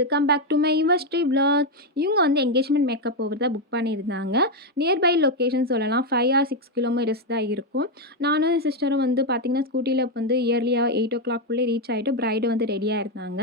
Welcome back to my Yuvashree vlog. இவங்க வந்து engagement makeup போகிறதா புக் பண்ணியிருந்தாங்க. நியர்பை லொக்கேஷன் சொல்லலாம் 5 ஆர் 6 கிலோமீட்டர்ஸ் தான் இருக்கும். நானும் என் சிஸ்டரும் வந்து பார்த்திங்கன்னா ஸ்கூட்டியில் வந்து இயர்லியாக 8 o'clock ரீச் ஆகிட்டு பிரைடு வந்து ரெடியாக இருந்தாங்க.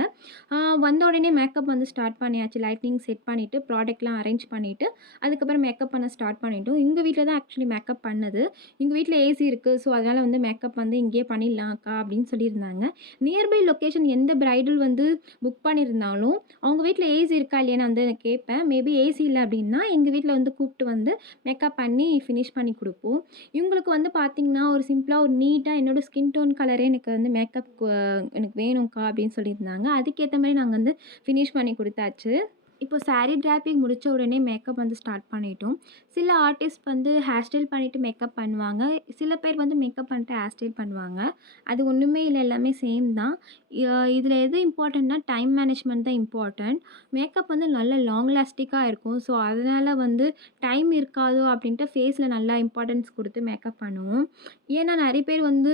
வந்த உடனே மேக்கப் வந்து ஸ்டார்ட் பண்ணியாச்சு. லைட்னிங் செட் பண்ணிவிட்டு ப்ராடக்ட்லாம் அரேஞ்ச் பண்ணிவிட்டு அதுக்கப்புறம் மேக்கப் பண்ண ஸ்டார்ட் பண்ணிட்டோம். எங்கள் வீட்டில் தான் ஆக்சுவலி மேக்கப் பண்ணது. எங்கள் வீட்டில் ஏசி இருக்குது, ஸோ அதனால் வந்து மேக்கப் வந்து இங்கேயே பண்ணிடலாம் அக்கா அப்படின்னு சொல்லியிருந்தாங்க. நியர்பை லொக்கேஷன் எந்த பிரைடல் வந்து புக் பண்ணியிருந்தாலும் அவங்க வீட்டில் ஏசி இருக்கா இல்லையான்னு வந்து நான் கேட்பேன். மேபி ஏசி இல்லை அப்படின்னா எங்கள் வீட்டில் வந்து கூப்பிட்டு வந்து மேக்கப் பண்ணி ஃபினிஷ் பண்ணி கொடுப்போம். இவங்களுக்கு வந்து பார்த்திங்கன்னா ஒரு சிம்பிளாக ஒரு நீட்டாக என்னோடய ஸ்கின் டோன் கலரே எனக்கு வந்து மேக்கப் எனக்கு வேணும்க்கா அப்படின்னு சொல்லியிருந்தாங்க. அதுக்கேற்ற மாதிரி நாங்கள் வந்து ஃபினிஷ் பண்ணி கொடுத்தாச்சு. இப்போ சாரீ டிராப்பிங் முடித்த உடனே மேக்கப் வந்து ஸ்டார்ட் பண்ணிட்டோம். சில ஆர்டிஸ்ட் வந்து ஹேர் ஸ்டைல் பண்ணிவிட்டு மேக்கப் பண்ணுவாங்க. சில பேர் வந்து மேக்கப் பண்ணிட்டு ஹேர் ஸ்டைல் பண்ணுவாங்க. அது ஒன்றுமே இல்லை, எல்லாமே சேம் தான். இதில் எது இம்பார்ட்டண்ட்னா டைம் மேனேஜ்மெண்ட் தான் இம்பார்ட்டண்ட். மேக்கப் வந்து நல்ல லாங் லாஸ்டிக்காக இருக்கும். ஸோ அதனால் வந்து டைம் இருக்காதோ அப்படின்ட்டு ஃபேஸில் நல்லா இம்பார்ட்டன்ஸ் கொடுத்து மேக்கப் பண்ணுவோம். ஏன்னா நிறைய பேர் வந்து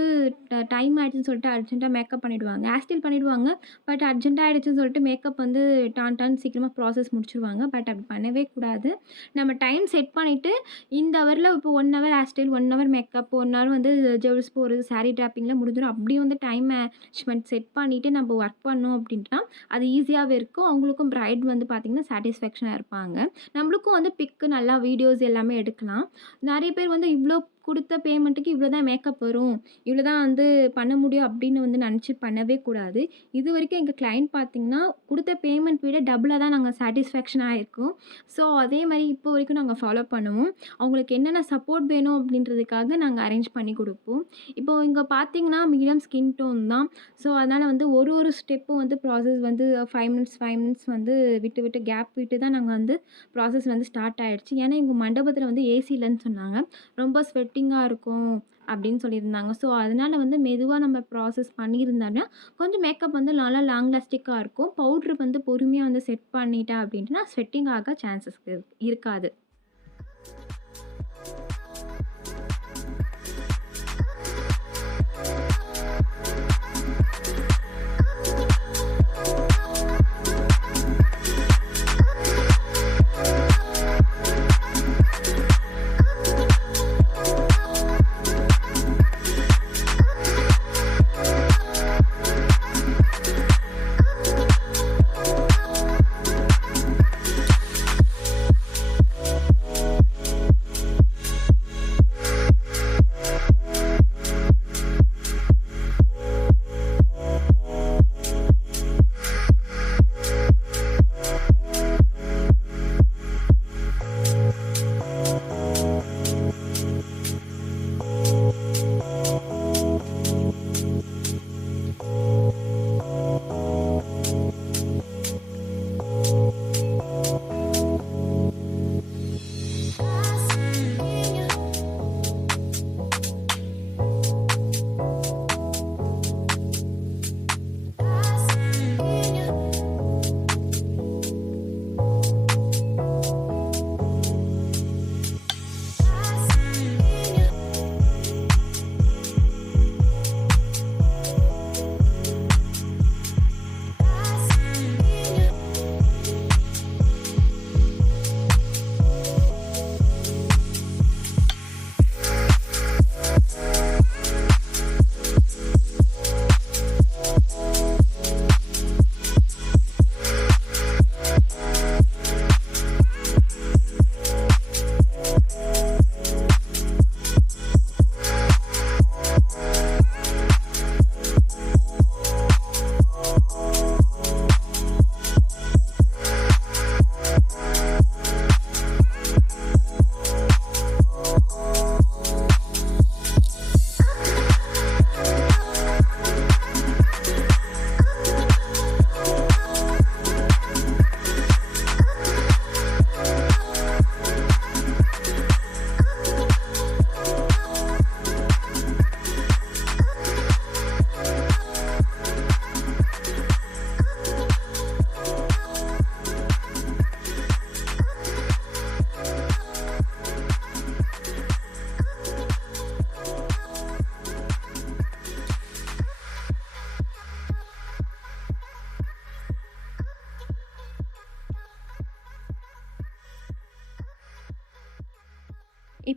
டைம் ஆகிடுச்சுன்னு சொல்லிட்டு அர்ஜென்ட்டாக மேக்கப் பண்ணிவிடுவாங்க. ஹேர் ஸ்டைல் பண்ணிவிடுவாங்க. பட் அர்ஜென்ட்டாக ஆகிடுச்சுன்னு சொல்லிட்டு மேக்கப் வந்து டான் சீக்கிரமாக ப்ராசஸ் முடிச்சுருவாங்க. பட் அப்படி பண்ணவே கூடாது. நம்ம டைம் செட் பண்ணிவிட்டு இந்த ஹவரில் இப்போ 1 hour hair style, 1 hour makeup, 1 hour வந்து ஜுவல்ஸ் போடுறது, சாரீ டிராப்பிங்கில் முடிஞ்சிடும். அப்படி வந்து டைம் மேனேஜ்மெண்ட் செட் பண்ணிவிட்டு நம்ம ஒர்க் பண்ணோம் அப்படின்ட்டுனா அது ஈஸியாகவே இருக்கும். அவங்களுக்கும் பிரைட் வந்து பார்த்திங்கன்னா சாட்டிஸ்ஃபேக்ஷனாக இருப்பாங்க. நம்மளுக்கும் வந்து பிக்கு நல்லா வீடியோஸ் எல்லாமே எடுக்கலாம். நிறைய பேர் வந்து இவ்வளோ கொடுத்த பேமெண்ட்டுக்கு இவ்வளோ தான் மேக்கப் வரும், இவ்வளோ தான் வந்து பண்ண முடியும் அப்படின்னு வந்து நினச்சி பண்ணவே கூடாது. இது வரைக்கும் எங்கள் கிளைண்ட் பார்த்திங்கன்னா கொடுத்த பேமெண்ட் விட டபுளாக தான் நாங்கள் சாட்டிஸ்ஃபேக்ஷன் ஆகிருக்கோம். ஸோ அதே மாதிரி இப்போ வரைக்கும் நாங்கள் ஃபாலோ பண்ணுவோம். அவங்களுக்கு என்னென்ன சப்போர்ட் வேணும் அப்படின்றதுக்காக நாங்கள் அரேஞ்ச் பண்ணி கொடுப்போம். இப்போது இங்கே பார்த்திங்கன்னா மீடியம் ஸ்கின் டோன் தான். ஸோ அதனால் வந்து ஒரு ஸ்டெப்பும் வந்து ப்ராசஸ் வந்து 5 மினிட்ஸ் வந்து விட்டு கேப் விட்டு தான் நாங்கள் வந்து ப்ராசஸ் வந்து ஸ்டார்ட் ஆகிடுச்சு. ஏன்னா எங்கள் மண்டபத்தில் வந்து ஏசி இல்லைன்னு சொன்னாங்க. ரொம்ப ஸ்வெட்டிங்காக இருக்கும் அப்படின்னு சொல்லியிருந்தாங்க. ஸோ அதனால் வந்து மெதுவாக நம்ம ப்ராசஸ் பண்ணியிருந்தோன்னா கொஞ்சம் மேக்கப் வந்து நல்லா லாங் லாஸ்டிக்காக இருக்கும். பவுட்ரு வந்து பொறுமையாக வந்து செட் பண்ணிட்டேன் அப்படின்ட்டுனா ஸ்வெட்டிங் ஆக சான்சஸ் இருக்காது.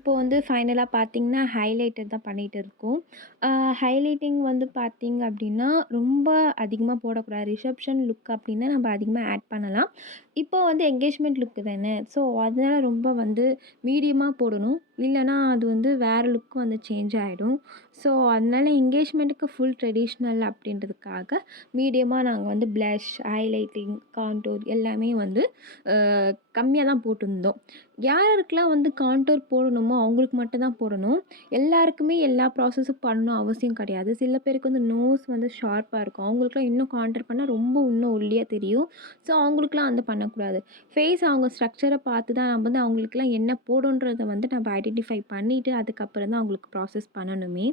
இப்போ வந்து ஃபைனலா பார்த்தீங்கன்னா, ஹைலைட்டர் தான் பண்ணிட்டு இருக்கோம். ஹைலைட்டிங் வந்து பார்த்தீங்க அப்படின்னா, ரொம்ப அதிகமா போடக்கூடாது. ரிசப்ஷன் லுக் அப்படின்னா நம்ம அதிகமா ஆட் பண்ணலாம். இப்போ வந்து என்கேஜ்மெண்ட் லுக் தானே! ஸோ, அதனால ரொம்ப வந்து மீடியமா போடணும். இல்லன்னா அது வந்து வேற லுக் வந்து சேஞ்ச் ஆயிடும். ஸோ, அதனால என்கேஜ்மெண்ட்டுக்கு ஃபுல் ட்ரெடிஷ்னல் அப்படின்றதுக்காக மீடியமா நாங்க வந்து ப்ளஷ், ஹைலைட்டிங், கான்டூர் எல்லாமே வந்து அ கம்மியா தான் போட்டிருந்தோம். யாருக்கெல்லாம் வந்து கான்டூர் போடணுமோ அவங்களுக்கு மட்டும் தான் போடணும். எல்லாருக்குமே எல்லா ப்ராசஸும் பண்ணணும் அவசியம் கிடையாது. சில பேருக்கு வந்து நோஸ் வந்து ஷார்ப்பா இருக்கும். அவங்களுக்குலாம் இன்னும் கான்டூர் பண்ணா ரொம்ப இன்னும் ஒல்லியா தெரியும். ஸோ, அவங்களுக்குலாம் வந்து பண்ணக்கூடாது. ஃபேஸ் அவங்க ஸ்ட்ரக்சர பார்த்து தான் நம்ம வந்து அவங்களுக்குலாம் என்ன போடுன்றத வந்து நம்ம ஐடென்டிஃபை பண்ணிட்டு, அதுக்கப்புறம் தான் அவங்களுக்கு ப்ராசஸ் பண்ணணுமே.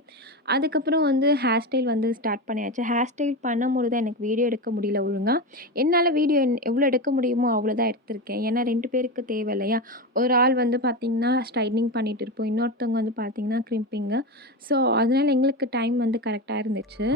அதுக்கப்புறம் வந்து ஹேர் ஸ்டைல் வந்து ஸ்டார்ட் பண்ணியாச்சு. ஹேர் ஸ்டைல் பண்ணும்போது தான் எனக்கு வீடியோ எடுக்க முடியல ஒழுங்கா. என்னால வீடியோ எவ்வளோ எடுக்க முடியுமோ அவ்வளோ தான் எடுத்திருக்கேன். ஏன்னா 2 பேருக்கு தேவை இல்லையா? ஒரு ஆள் வந்து பார்த்தீங்கன்னா, ஸ்ட்ரைட்னிங் பண்ணிட்டு இருப்போம். இன்னொருத்தவங்க வந்து பார்த்தீங்கன்னா, கிரிம்பிங்கு. ஸோ, அதனால எங்களுக்கு டைம் வந்து கரெக்ட்டா இருந்துச்சு.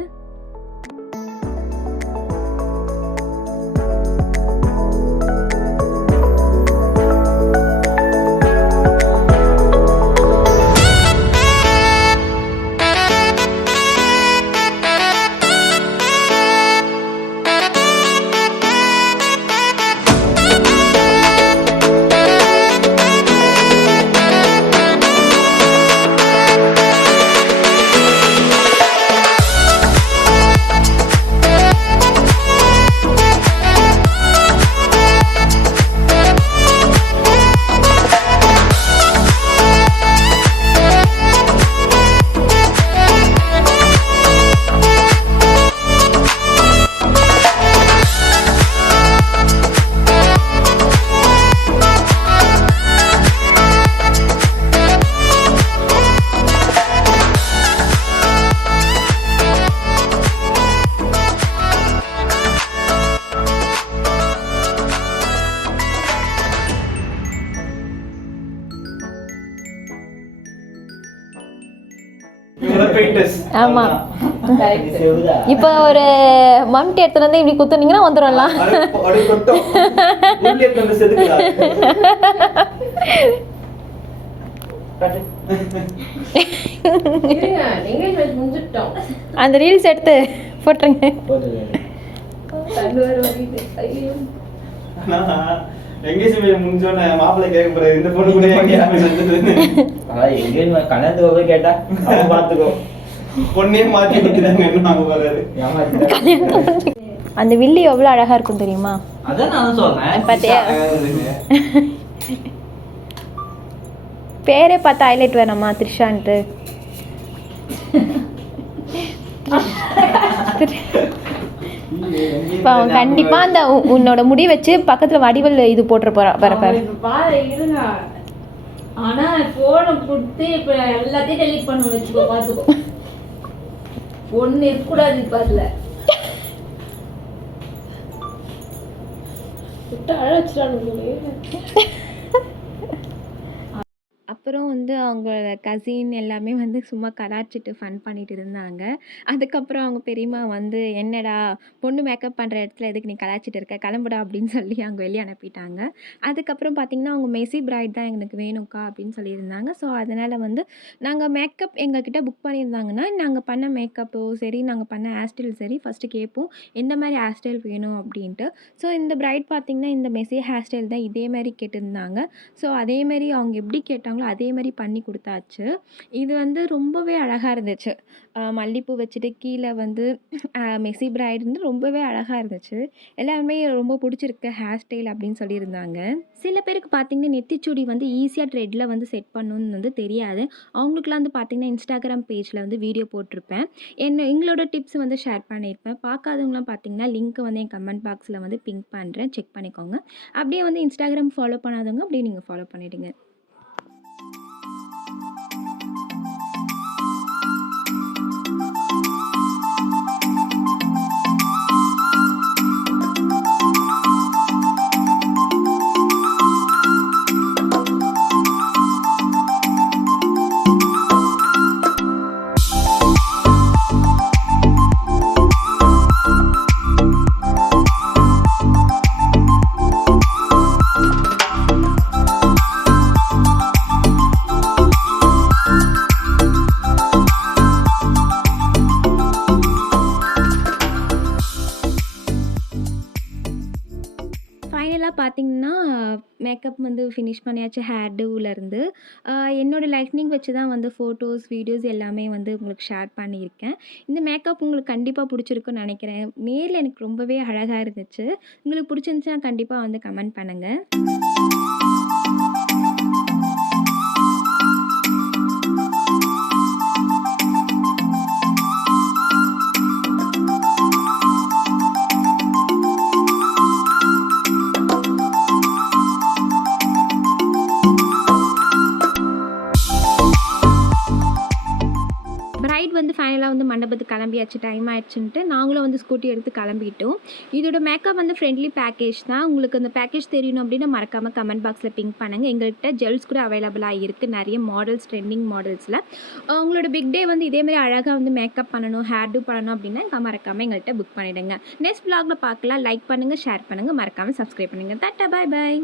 ஆமா. இப்போ ஒரு மம்டி எடுத்துட்டு வந்து இப்படி குத்துனீங்கன்னா வந்துடும்லாம். அந்த ரீல்ஸ் எடுத்து போட்டுருங்க. எங்கேஜ்மெண்ட் முடிஞ்சோனே மாப்பிள்ளை கேட்க போறாரு இந்த பொண்ணு கூட எங்கேஜ்மெண்ட் கல்யாணத்துக்கு போய் கேட்டா அவன் பாத்துக்கோ பொண்ணே மாத்தி கொடுத்துட்டாங்க என்ன நாங்க போறாரு அந்த வில்லி எவ்வளவு அழகா இருக்கும் தெரியுமா? அதான் நான் சொல்றேன். பாத்தியா? பேரே பார்த்தா ஹைலைட் வேணாமா த்ரிஷான்ட்டு? இப்போ அவன் கண்டிப்பா அந்த உன்னோட முடி வச்சு பக்கத்துல வடிவல் இது போட்டு பாரு. இருங்க. ஆனா போனை கொடுத்து இப்ப எல்லாத்தையும் டெலிட் பண்ண வச்சுக்கோ. பாத்துக்கோ ஒண்ணு இருக்கக்கூடாது. இப்ப அதுல அழ வச்சுட்டானு. அப்புறம் வந்து அவங்களோட கசின் எல்லாமே வந்து சும்மா கலாய்ச்சிட்டு ஃபன் பண்ணிட்டு இருந்தாங்க. அதுக்கப்புறம் அவங்க பெரியம்மா வந்து, "என்னடா பொண்ணு மேக்கப் பண்ணுற இடத்துல எதுக்கு நீ கலாய்ச்சிட்டு இருக்க? கிளம்புடா" அப்படின்னு சொல்லி அவங்க வெளியே அனுப்பிட்டாங்க. அதுக்கப்புறம் பார்த்தீங்கன்னா, அவங்க மெஸ்ஸி பிரைட் தான் எனக்கு வேணும்க்கா அப்படின்னு சொல்லியிருந்தாங்க. ஸோ, அதனால் வந்து நாங்கள் மேக்கப் எங்ககிட்ட புக் பண்ணியிருந்தாங்கன்னா, நாங்கள் பண்ண மேக்கப்போ சரி, நாங்கள் பண்ண ஹேர் ஸ்டைல் சரி ஃபஸ்ட்டு கேட்போம். எந்த மாதிரி ஹேர் ஸ்டைல் வேணும் அப்படின்ட்டு. ஸோ, இந்த பிரைட் பார்த்தீங்கன்னா, இந்த மெஸ்ஸி ஹேர் ஸ்டைல் தான் இதே மாதிரி கேட்டிருந்தாங்க. ஸோ, அதேமாரி அவங்க எப்படி கேட்டாங்களோ அதே மாதிரி பண்ணி கொடுத்தாச்சு. இது வந்து ரொம்பவே அழகாக இருந்துச்சு. மல்லிப்பூ வச்சுட்டு கீழே வந்து மெஸ்ஸி பிரைடுன்னு ரொம்பவே அழகாக இருந்துச்சு. எல்லாருமே ரொம்ப பிடிச்சிருக்கு ஹேர் ஸ்டைல் அப்படின்னு சொல்லியிருந்தாங்க. சில பேருக்கு பார்த்தீங்கன்னா, நெத்திச்சூடி வந்து ஈஸியாக த்ரெட்டில் வந்து செட் பண்ணணும்னு வந்து தெரியாது. அவங்களுக்குலாம் வந்து பார்த்தீங்கன்னா, இன்ஸ்டாகிராம் பேஜில் வந்து வீடியோ போட்டிருப்பேன். எங்களோட டிப்ஸ் வந்து ஷேர் பண்ணியிருப்பேன். பார்க்காதவங்களாம் பார்த்தீங்கன்னா, லிங்க்கை வந்து என் கமெண்ட் பாக்ஸில் வந்து பின் பண்ணுறேன். செக் பண்ணிக்கோங்க. அப்படியே வந்து இன்ஸ்டாகிராம் ஃபாலோ பண்ணாதவங்க அப்படியே நீங்கள் ஃபாலோ பண்ணிவிடுங்க. பார்த்தீங்கன்னா, மேக்கப் வந்து ஃபினிஷ் பண்ணியாச்சு ஹேர் டூலேருந்து. என்னோட லைட்னிங் வச்சு தான் வந்து ஃபோட்டோஸ், வீடியோஸ் எல்லாமே வந்து உங்களுக்கு ஷேர் பண்ணியிருக்கேன். இந்த மேக்கப் உங்களுக்கு கண்டிப்பா புடிச்சிருக்கும்னு நெனைக்கிறேன். நேர்ல எனக்கு ரொம்பவே அழகா இருந்துச்சு. உங்களுக்கு புடிச்சிருந்துச்சுன்னா கண்டிப்பா வந்து கமெண்ட் பண்ணுங்க. பிரைட் வந்து ஃபைனலா வந்து மண்டபத்துக்கு கிளம்பியாச்சு. டைம் ஆயிடுச்சுன்ட்டு நாங்களும் வந்து ஸ்கூட்டி எடுத்து கிளம்பிட்டோம். இதோட மேக்கப் வந்து ஃப்ரெண்ட்லி பேக்கேஜ் தான். உங்களுக்கு அந்த பேக்கேஜ் தெரியணும் அப்படின்னா மறக்காம கமெண்ட் பாக்ஸில் பிங்க் பண்ணுங்க. எங்கள்கிட்ட ஜெல்ஸ் கூட அவைலபிளா இருக்கு. நெறைய மாடல்ஸ், ட்ரெண்டிங் மாடல்ஸ்ல. உங்களோட பிக் டே வந்து இதே மாரி அழகா வந்து மேக்கப் பண்ணணும், ஹேர் டூ பண்ணணும் அப்படின்னா மறக்காம எங்கள்கிட்ட புக் பண்ணிடுங்க. நெக்ஸ்ட் vlogல பார்க்கலாம். லைக் பண்ணுங்க, ஷேர் பண்ணுங்க, மறக்காம சப்ஸ்கிரைப் பண்ணுங்க. டாட்டா, பாய் பாய்.